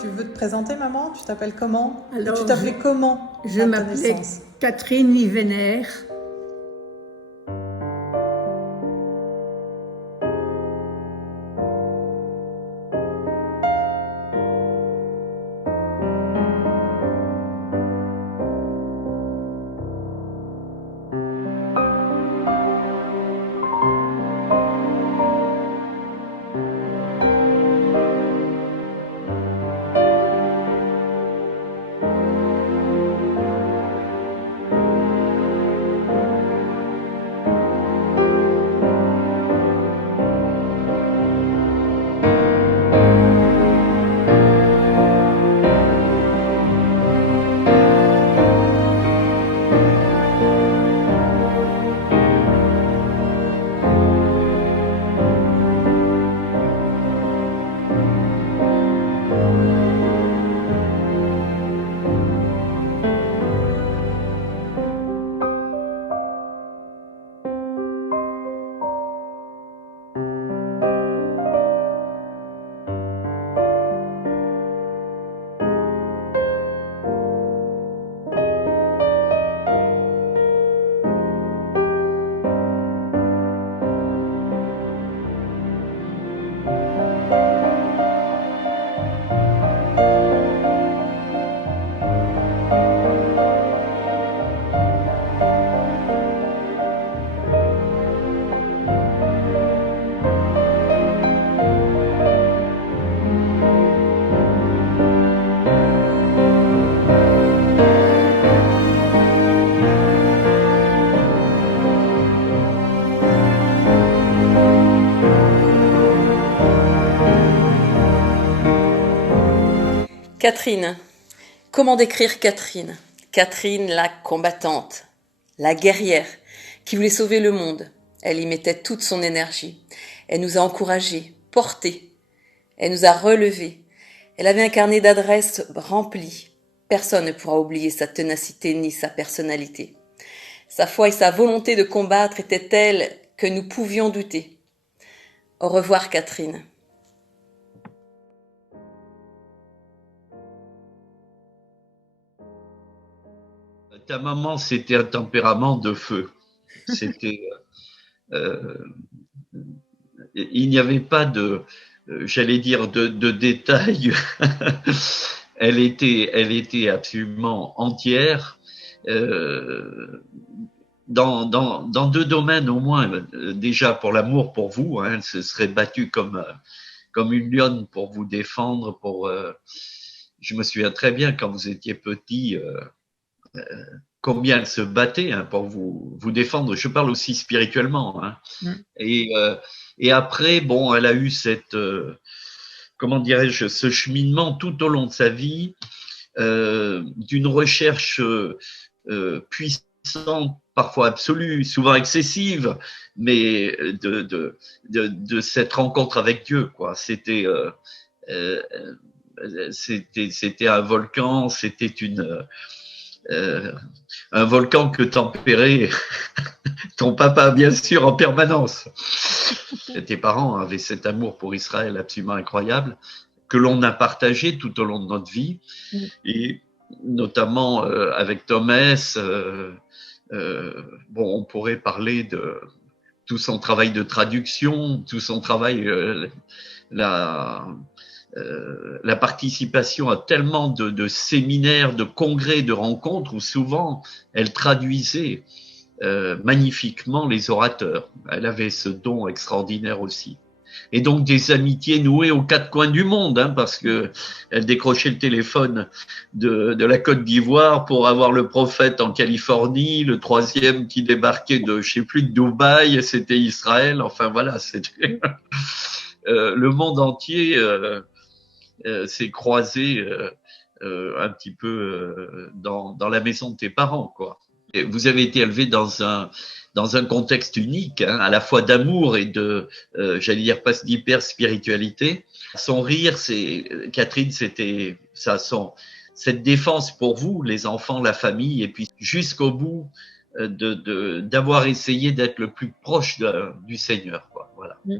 Tu veux te présenter, maman? Tu t'appelles comment? Alors, tu t'appelais comment Je à ta m'appelais naissance? Catherine Livener. Catherine. Comment décrire Catherine? Catherine, la combattante, la guerrière, qui voulait sauver le monde. Elle y mettait toute son énergie. Elle nous a encouragés, portés. Elle nous a relevés. Elle avait un carnet d'adresses rempli. Personne ne pourra oublier sa ténacité ni sa personnalité. Sa foi et sa volonté de combattre étaient telles que nous pouvions douter. Au revoir, Catherine. Ta maman, c'était un tempérament de feu. C'était, euh, il n'y avait pas de, j'allais dire, de détails. Elle était absolument entière. Dans deux domaines au moins. Déjà pour l'amour pour vous, hein, elle se serait battue comme une lionne pour vous défendre. Je me souviens très bien quand vous étiez petit. Combien elle se battait, hein, pour vous défendre. Je parle aussi spirituellement. Hein. Mm. Et après, bon, elle a eu comment dirais-je, ce cheminement tout au long de sa vie, d'une recherche puissante, parfois absolue, souvent excessive, mais de cette rencontre avec Dieu, quoi. Euh, c'était un volcan, c'était euh, un volcan que tempérait ton papa, bien sûr, en permanence. Tes parents avaient cet amour pour Israël absolument incroyable que l'on a partagé tout au long de notre vie, et notamment avec Thomas. Bon, on pourrait parler de tout son travail de traduction, tout son travail, la participation à tellement de séminaires, de congrès, de rencontres où souvent elle traduisait magnifiquement les orateurs. Elle avait ce don extraordinaire aussi. Et donc des amitiés nouées aux quatre coins du monde, hein, parce que elle décrochait le téléphone de la Côte d'Ivoire pour avoir le prophète en Californie, le troisième qui débarquait de je sais plus de Dubaï, c'était Israël. Enfin voilà, c'était le monde entier s'est croisé un petit peu dans la maison de tes parents, quoi. Et vous avez été élevé dans un contexte unique, hein, à la fois d'amour et de, j'allais dire, pas d'hyper spiritualité. Son rire, Catherine, c'était ça, cette défense pour vous, les enfants, la famille, et puis jusqu'au bout d'avoir essayé d'être le plus proche du Seigneur, quoi. Voilà. Mm.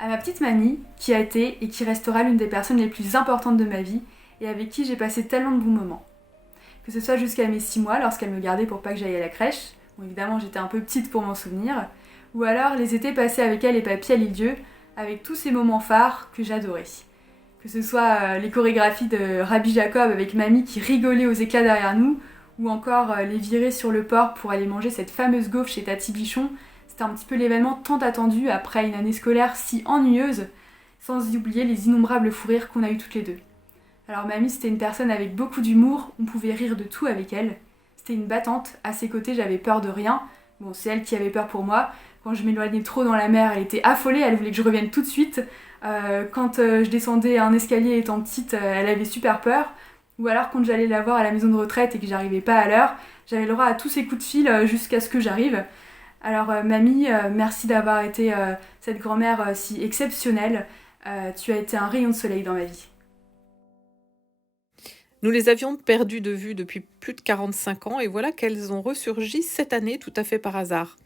À ma petite mamie, qui a été et qui restera l'une des personnes les plus importantes de ma vie et avec qui j'ai passé tellement de bons moments. Que ce soit jusqu'à mes 6 mois, lorsqu'elle me gardait pour pas que j'aille à la crèche, bon évidemment j'étais un peu petite pour m'en souvenir, ou alors les étés passés avec elle et papy à l'île-Dieu, avec tous ces moments phares que j'adorais. Que ce soit les chorégraphies de Rabbi Jacob avec mamie qui rigolait aux éclats derrière nous, ou encore les virées sur le port pour aller manger cette fameuse gaufre chez Tati Bichon. C'était un petit peu l'événement tant attendu après une année scolaire si ennuyeuse, sans y oublier les innombrables fous rires qu'on a eu toutes les deux. Alors mamie, c'était une personne avec beaucoup d'humour, on pouvait rire de tout avec elle. C'était une battante, à ses côtés j'avais peur de rien. Bon, c'est elle qui avait peur pour moi. Quand je m'éloignais trop dans la mer, elle était affolée, elle voulait que je revienne tout de suite. Quand je descendais un escalier étant petite, elle avait super peur. Ou alors quand j'allais la voir à la maison de retraite et que j'arrivais pas à l'heure, j'avais le droit à tous ces coups de fil jusqu'à ce que j'arrive. Alors mamie, merci d'avoir été cette grand-mère si exceptionnelle. Tu as été un rayon de soleil dans ma vie. Nous les avions perdues de vue depuis plus de 45 ans et voilà qu'elles ont ressurgi cette année tout à fait par hasard.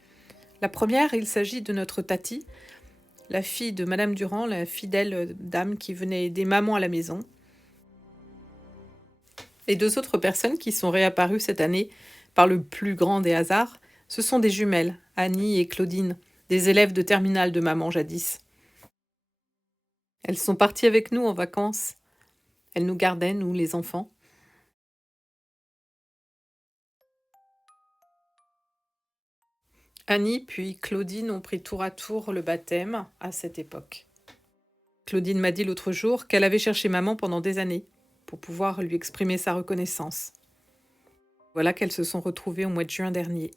La première, il s'agit de notre Tati, la fille de Madame Durand, la fidèle dame qui venait aider maman à la maison. Et 2 autres personnes qui sont réapparues cette année par le plus grand des hasards, ce sont des jumelles, Annie et Claudine, des élèves de terminale de maman jadis. Elles sont parties avec nous en vacances. Elles nous gardaient, nous les enfants. Annie puis Claudine ont pris tour à tour le baptême à cette époque. Claudine m'a dit l'autre jour qu'elle avait cherché maman pendant des années pour pouvoir lui exprimer sa reconnaissance. Voilà qu'elles se sont retrouvées au mois de juin dernier.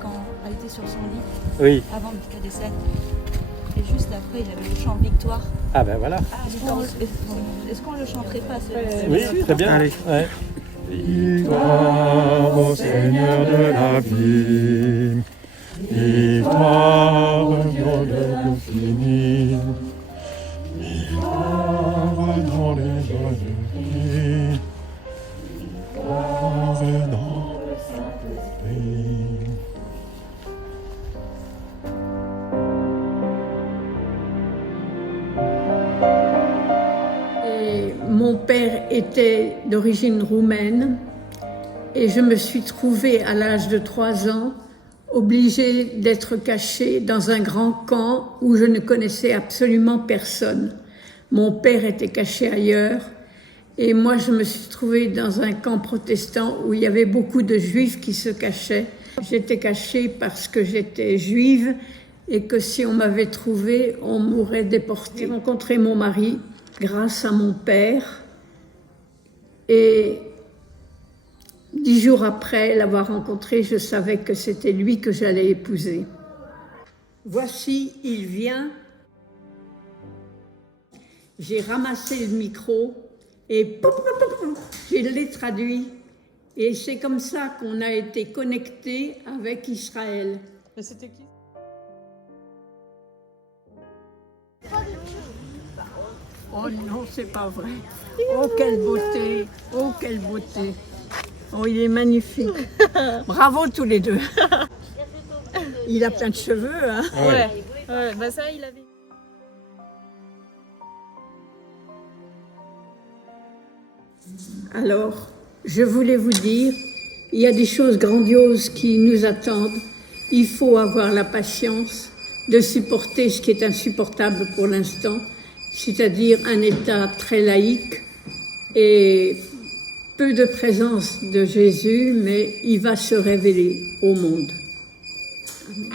Quand elle était sur son lit, Oui. avant qu'elle décède, et juste après, il y avait le chant Victoire. Ah ben voilà. Est-ce qu'on le chanterait pas Oui, très bien. Allez. Ouais. Victoire au Seigneur de la vie, victoire au Dieu de l'infini, victoire dans les joies de vie, victoire dans le Saint-Esprit. Mon père était d'origine roumaine et je me suis trouvée à l'âge de 3 ans obligée d'être cachée dans un grand camp où je ne connaissais absolument personne. Mon père était caché ailleurs et moi je me suis trouvée dans un camp protestant où il y avait beaucoup de juifs qui se cachaient. J'étais cachée parce que j'étais juive et que si on m'avait trouvée, on m'aurait déportée. J'ai rencontré mon mari grâce à mon père, et 10 jours après l'avoir rencontré, je savais que c'était lui que j'allais épouser. Voici, il vient. J'ai ramassé le micro et je l'ai traduit. Et c'est comme ça qu'on a été connectés avec Israël. Mais c'était qui ? Oh non, c'est pas vrai. Oh, quelle beauté. Oh, quelle beauté. Oh, il est magnifique. Bravo tous les deux. Il a plein de cheveux, hein. Ouais, bah ça, il avait... Alors, je voulais vous dire, il y a des choses grandioses qui nous attendent. Il faut avoir la patience de supporter ce qui est insupportable pour l'instant, c'est-à-dire un État très laïque et peu de présence de Jésus, mais il va se révéler au monde. Amen.